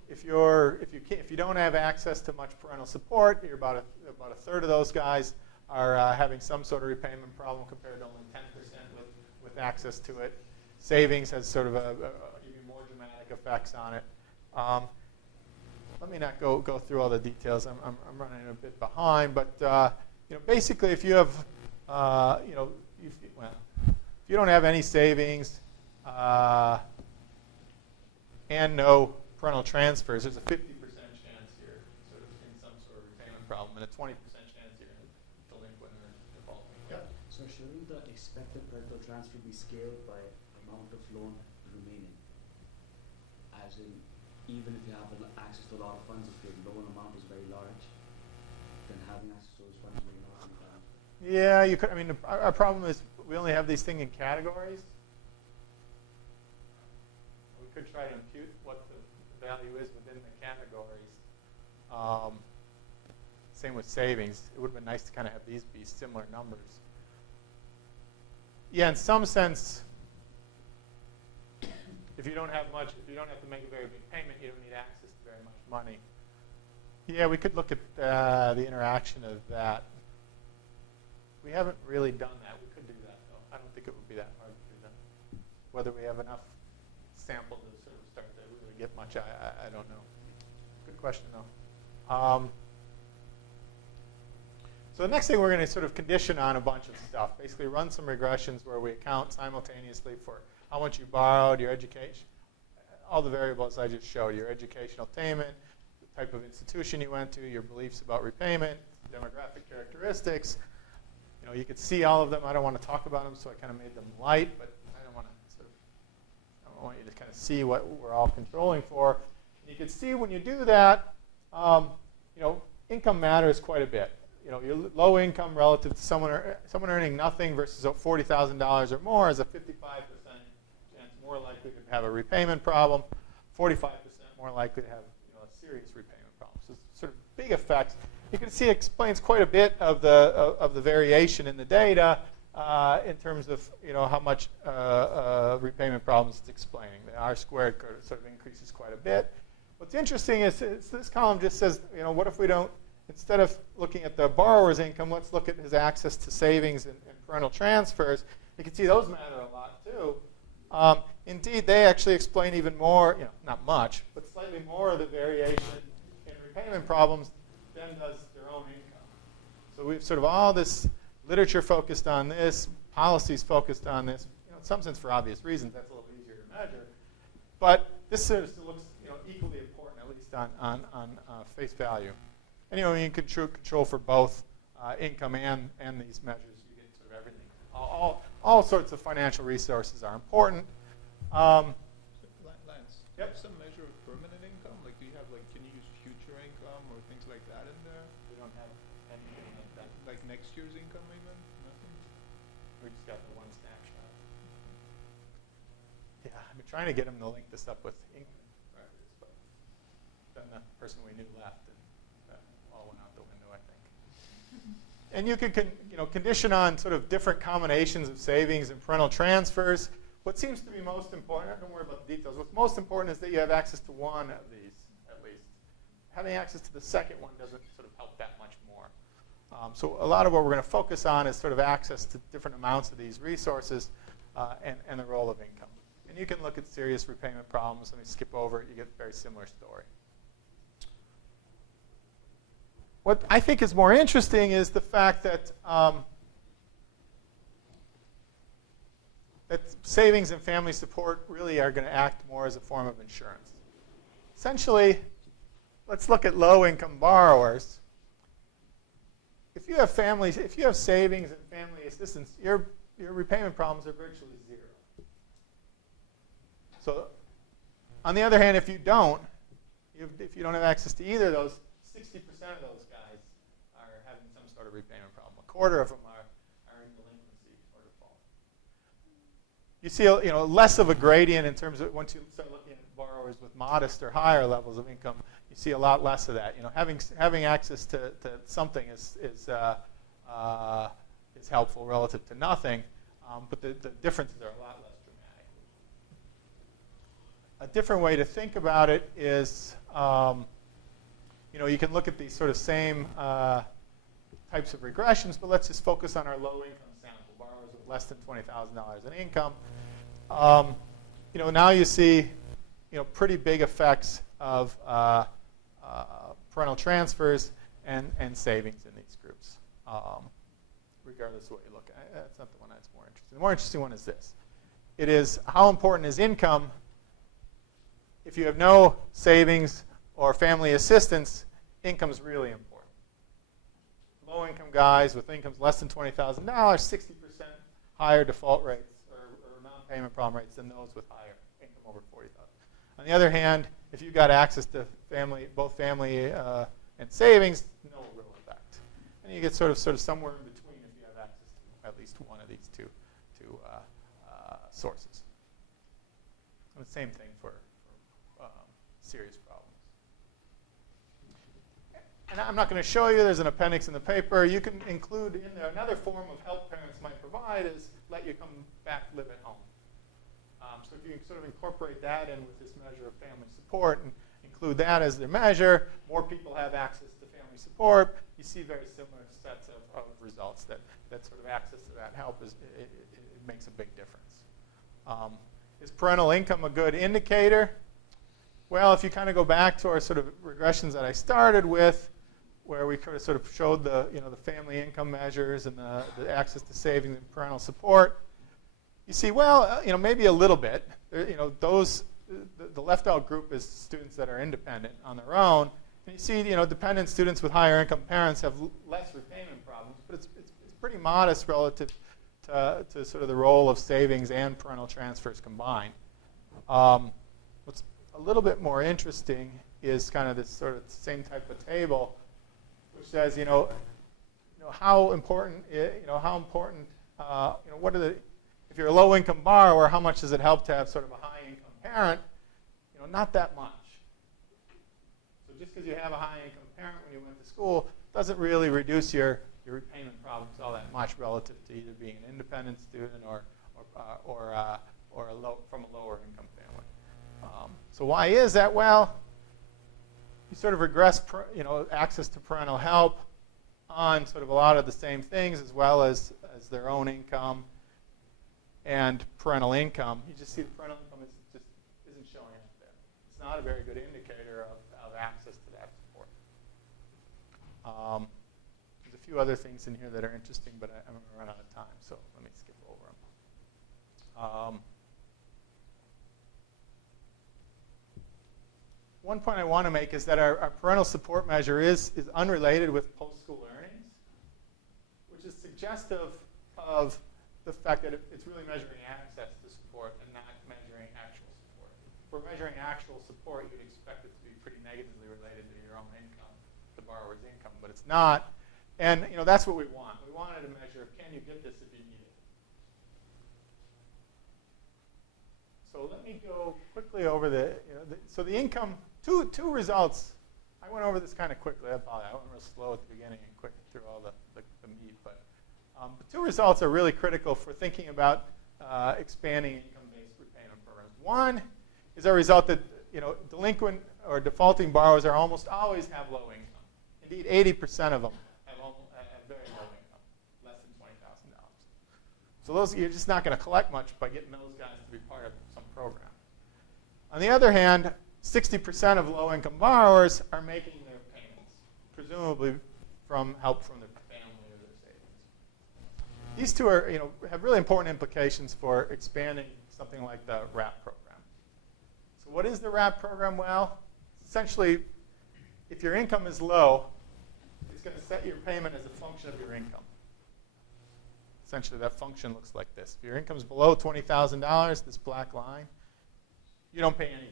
if you don't have access to much parental support, you're about a third of those guys are having some sort of repayment problem compared to only 10% with access to it. Savings has sort of even more dramatic effects on it. Let me not go through all the details. I'm running a bit behind, but basically, if you have if you don't have any savings, and no parental transfers, there's a 50% chance you're sort of in some sort of repayment problem, and a 20% chance you're in delinquent or defaulting. Yeah. So shouldn't the expected parental transfer be scaled by amount of loan remaining? As in, even if you have access to a lot of funds, if your loan amount is very large, then having access to those funds may not be bad. Yeah, you could. I mean, our problem is we only have these things in categories. We could try to impute what the value is within the categories. Same with savings. It would have been nice to kind of have these be similar numbers. Yeah, in some sense, if you don't have much, if you don't have to make a very big payment, you don't need access to very much money. Yeah, we could look at the interaction of that. We haven't really done that. We could do that, though. I don't think it would be that hard to do that. Whether we have enough sample to sort of start to really get much, I don't know. Good question, though. So the next thing we're going to sort of condition on a bunch of stuff. Basically run some regressions where we account simultaneously for how much you borrowed, your education, all the variables I just showed, your educational attainment, the type of institution you went to, your beliefs about repayment, demographic characteristics. You know, you could see all of them. I don't want to talk about them, so I kind of made them light, but I don't want to sort of, I want you to kind of see what we're all controlling for. And you can see when you do that, you know, income matters quite a bit. You know, your low income relative to someone earning nothing versus $40,000 or more is a 55% chance more likely to have a repayment problem, 45% more likely to have, you know, a serious repayment problem. So it's sort of big effects. You can see it explains quite a bit of the variation in the data in terms of, you know, how much repayment problems it's explaining. The R-squared sort of increases quite a bit. What's interesting is this column just says, you know, what if we don't, instead of looking at the borrower's income, let's look at his access to savings and parental transfers. You can see those matter a lot too. Indeed, they actually explain even more, you know, not much, but slightly more of the variation in repayment problems than does their own income. So we've sort of all this literature focused on this, policies focused on this. You know, in some sense, for obvious reasons, that's a little easier to measure. But this sort of looks, you know, equally important, at least on face value. And, you know, you can control for both income and these measures. You get sort of everything. All sorts of financial resources are important. Lance, Yep. have some measure of permanent income? Like, do you have, like, can you use future income or things like that in there? We don't have anything like that. Like next year's income even? Nothing? We just got the one snapshot. Yeah, I've been trying to get him to link this up with income records, but then the person we knew left, and that all went out the window, I think. And you could you know, condition on sort of different combinations of savings and parental transfers. What seems to be most important, don't worry about the details, what's most important is that you have access to one of these, at least. Having access to the second one doesn't sort of help that much more. So a lot of what we're going to focus on is sort of access to different amounts of these resources and the role of income. And you can look at serious repayment problems. Let me skip over it. You get a very similar story. What I think is more interesting is the fact that that savings and family support really are going to act more as a form of insurance. Essentially, let's look at low-income borrowers. If you have families, if you have savings and family assistance, your repayment problems are virtually zero. So, on the other hand, if you don't have access to either of those, 60% of those guys are having some sort of repayment problem. A quarter of them are in delinquency or default. You see, you know, less of a gradient in terms of once you start looking at borrowers with modest or higher levels of income. You see a lot less of that. You know, having access to something is helpful relative to nothing, but the differences are a lot less dramatic. A different way to think about it is, you know, you can look at these sort of same types of regressions, but let's just focus on our low-income sample, borrowers with less than $20,000 in income. You know, now you see, you know, pretty big effects of parental transfers and savings in these groups, regardless of what you look at. That's not the one that's more interesting. The more interesting one is this. it is how important is income. If you have no savings or family assistance, income is really important. Low-income guys with incomes less than $20,000, 60% higher default rates or non-payment problem rates than those with higher income over $40,000. On the other hand, if you've got access to both family and savings, no real effect. And you get sort of somewhere in between if you have access to at least one of these two sources. And the same thing for serious problems. And I'm not going to show you. There's an appendix in the paper. You can include in there another form of help parents might provide is let you come back live at home. So if you can sort of incorporate that in with this measure of family support and include that as the measure, more people have access to family support. You see very similar sets of results that sort of access to that help it makes a big difference. Is parental income a good indicator? Well, if you kind of go back to our sort of regressions that I started with, where we sort of showed the family income measures and the access to savings and parental support, you see, well, maybe a little bit. The left out group is students that are independent on their own. And you see, dependent students with higher income parents have less repayment problems, but it's pretty modest relative to sort of the role of savings and parental transfers combined. What's a little bit more interesting is kind of this sort of same type of table, which says, how important, what are the, if you're a low-income borrower, how much does it help to have sort of a high-income parent? Not that much. So just because you have a high-income parent when you went to school doesn't really reduce your repayment problems all that much relative to either being an independent student or from a lower-income family. So why is that? Well, you sort of regress, access to parental help on sort of a lot of the same things as well as their own income and parental income. You just see the parental income isn't showing up there. It's not a very good indicator of access to that support. There's a few other things in here that are interesting, but I'm going to run out of time, so let me skip over them. One point I want to make is that our parental support measure is unrelated with post-school earnings, which is suggestive of the fact that it's really measuring access to support and not measuring actual support. If we're measuring actual support, you'd expect it to be pretty negatively related to your own income, the borrower's income, but it's not. And that's what we want. We wanted to measure, can you get this if you need it? So let me go quickly over so the income, two results. I went over this kind of quickly. I apologize. I went real slow at the beginning and quick through all the meat, but two results are really critical for thinking about expanding income-based repayment programs. One is a result that delinquent or defaulting borrowers are almost always have low income. Indeed, 80% of them have very low income, less than $20,000. So you're just not going to collect much by getting those guys to be part of some program. On the other hand, 60% of low-income borrowers are making their payments, presumably from help from their family or their savings. These two are, have really important implications for expanding something like the RAP program. So what is the RAP program? Well, essentially, if your income is low, it's going to set your payment as a function of your income. Essentially, that function looks like this. If your income is below $20,000, this black line, you don't pay anything.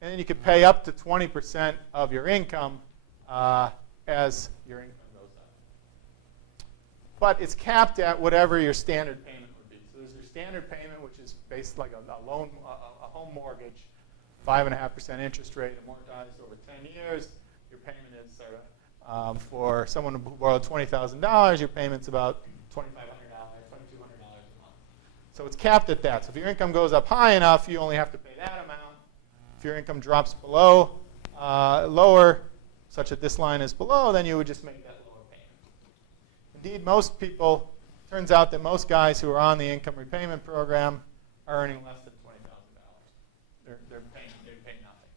And then you could pay up to 20% of your income as your income goes up. But it's capped at whatever your standard payment would be. So there's your standard payment, which is based like a loan, a home mortgage, 5.5% interest rate, amortized over 10 years. Your payment is sort of, for someone who borrowed $20,000, your payment's about $2,500, $2,200 a month. So it's capped at that. So if your income goes up high enough, you only have to pay that amount. If your income drops below, lower, such that this line is below, then you would just make that lower payment. Indeed, most people, turns out that most guys who are on the income repayment program are earning less than $20,000. They're paying nothing.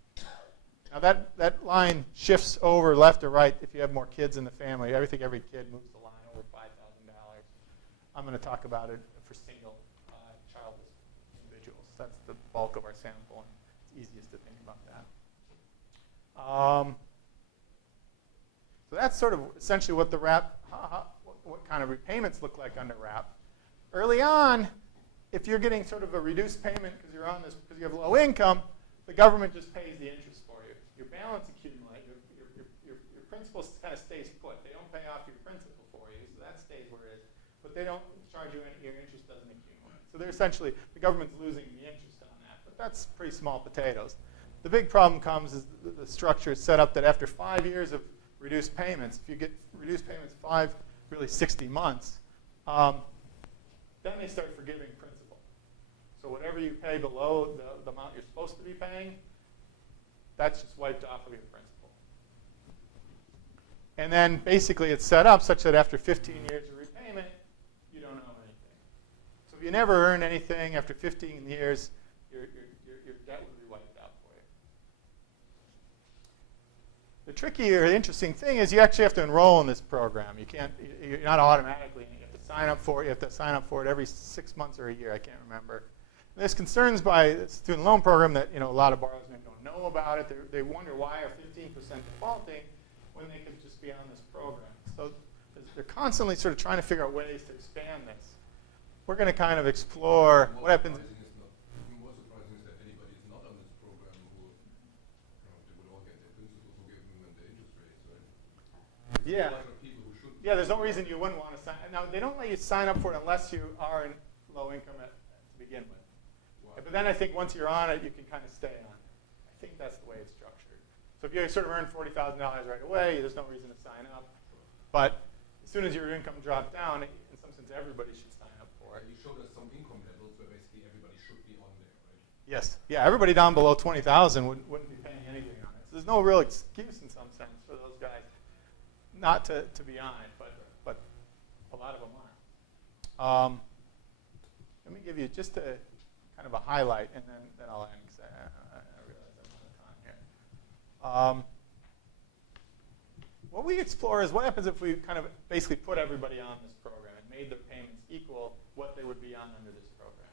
Now that line shifts over left or right if you have more kids in the family. I think every kid moves the line over $5,000. I'm going to talk about it for single childless That's the bulk of our sample, and it's easiest to think about that. So that's sort of essentially what the RAP, what kind of repayments look like under RAP. Early on, if you're getting sort of a reduced payment because you're on this because you have low income, the government just pays the interest for you. Your balance accumulates. Your principal kind of stays put. They don't pay off your principal for you, so that stays where it is. But they don't charge you any. Your interest doesn't accumulate. So they're essentially the government's losing the interest on that. But that's pretty small potatoes. The big problem comes is the structure is set up that after 5 years of reduced payments, if you get reduced payments 60 months, then they start forgiving principal. So whatever you pay below the amount you're supposed to be paying, that's just wiped off of your principal. And then basically it's set up such that after 15 years of repayment, you don't owe anything. So if you never earn anything after 15 years, your debt would be wiped out for you. The tricky or interesting thing is you actually have to enroll in this program. You're not automatically. You have to sign up for it. You have to sign up for it every 6 months or a year. I can't remember. And there's concerns by the student loan program that a lot of borrowers maybe don't know about it. They wonder why are 15% defaulting when they could just be on this program. So they're constantly sort of trying to figure out ways to expand this. We're going to kind of explore what happens. More surprising is that anybody is not on this program who they would all get their principal forgiven and their interest rates, right? Yeah. A lot of people who should. Yeah, there's no reason you wouldn't want to sign. Now, they don't let you sign up for it unless you are in low income to begin with. Wow. But then I think once you're on it, you can kind of stay on it. I think that's the way it's structured. So if you sort of earn $40,000 right away, there's no reason to sign up. But as soon as your income drops down, in some sense, everybody should sign up for it. You showed us some income levels where basically everybody should be on there, right? Yes. Yeah, everybody down below 20,000 wouldn't be paying anything on it. So there's no real excuse in some sense for those guys not to be on it, but a lot of them are. Let me give you just a kind of a highlight, and then I'll end because I realize I'm out of time here. What we explore is what happens if we kind of basically put everybody on this program and made their payments equal what they would be on under this program,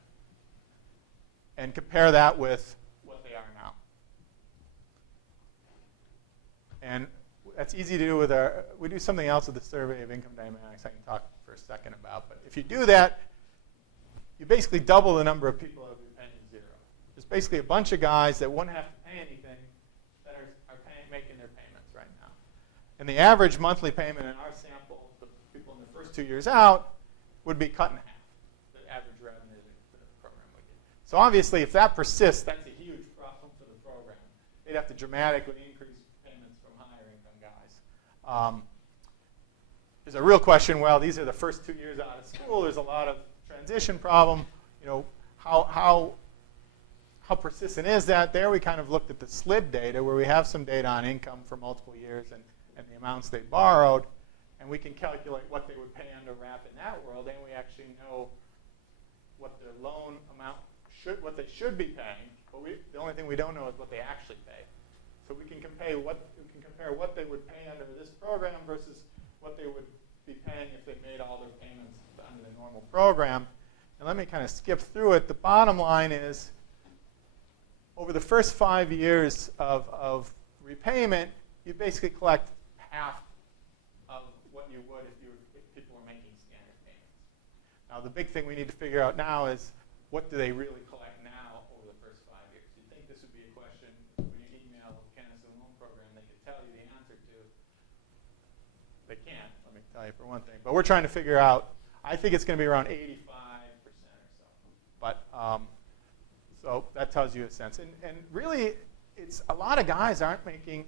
and compare that with what they are now. And that's easy to do with we do something else with the survey of income dynamics I can talk for a second about. But if you do that, you basically double the number of people that will be paying zero. There's basically a bunch of guys that wouldn't have to pay anything that are making their payments right now. And the average monthly payment in our sample, the people in the first 2 years out, would be cut in half, the average revenue that the program would get. So obviously, if that persists, that's a huge problem for the program. They'd have to dramatically increase payments from higher income guys. There's a real question, well, these are the first 2 years out of school. There's a lot of transition problem. How persistent is that? There we kind of looked at the SLID data where we have some data on income for multiple years and the amounts they borrowed. And we can calculate what they would pay under RAP in that world. And we actually know what their loan amount what they should be paying. But the only thing we don't know is what they actually pay. So we can compare what they would pay under this program versus what they would be paying if they made all their payments under the normal program. And let me kind of skip through it. The bottom line is, over the first 5 years of repayment, you basically collect half of what you would if people were making standard payments. Now, the big thing we need to figure out now is, what do they really collect now over the first 5 years? You'd think this would be a question when you email Canada's loan program, they could tell you the answer to. They can't, let me tell you for one thing. But we're trying to figure out, I think it's going to be around 85% or so. But so that tells you a sense. And really, it's a lot of guys aren't making,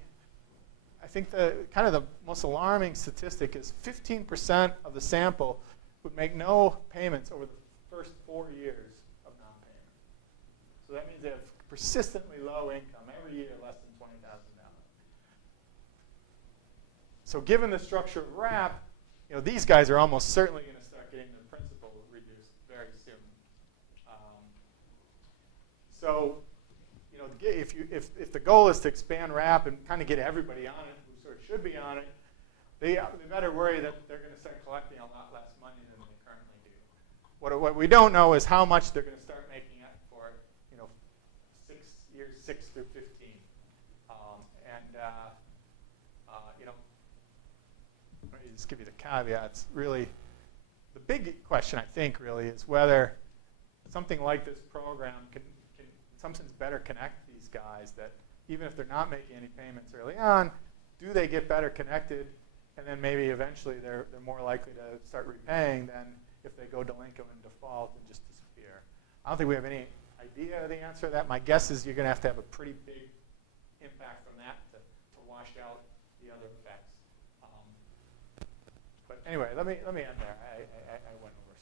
I think the kind of the most alarming statistic is 15% of the sample would make no payments over the first 4 years of non-payment. So that means they have persistently low income, every year less than $20,000. So given the structure of RAP, these guys are almost certainly going to start getting their principal reduced very soon. So, if the goal is to expand RAP and kind of get everybody on it who sort of should be on it, they better worry that they're going to start collecting a lot less money than they currently do. What we don't know is how much they're going to start making up for it 6 through 15. You know, let me just give you the caveats. Really, the big question, I think, really, is whether something like this program can in some sense, better connect these guys that even if they're not making any payments early on, do they get better connected? And then maybe eventually they're more likely to start repaying than if they go delinquent and default and just disappear. I don't think we have any idea of the answer to that. My guess is you're going to have a pretty big impact from that to wash out the other effects. But anyway, let me end there. I went over.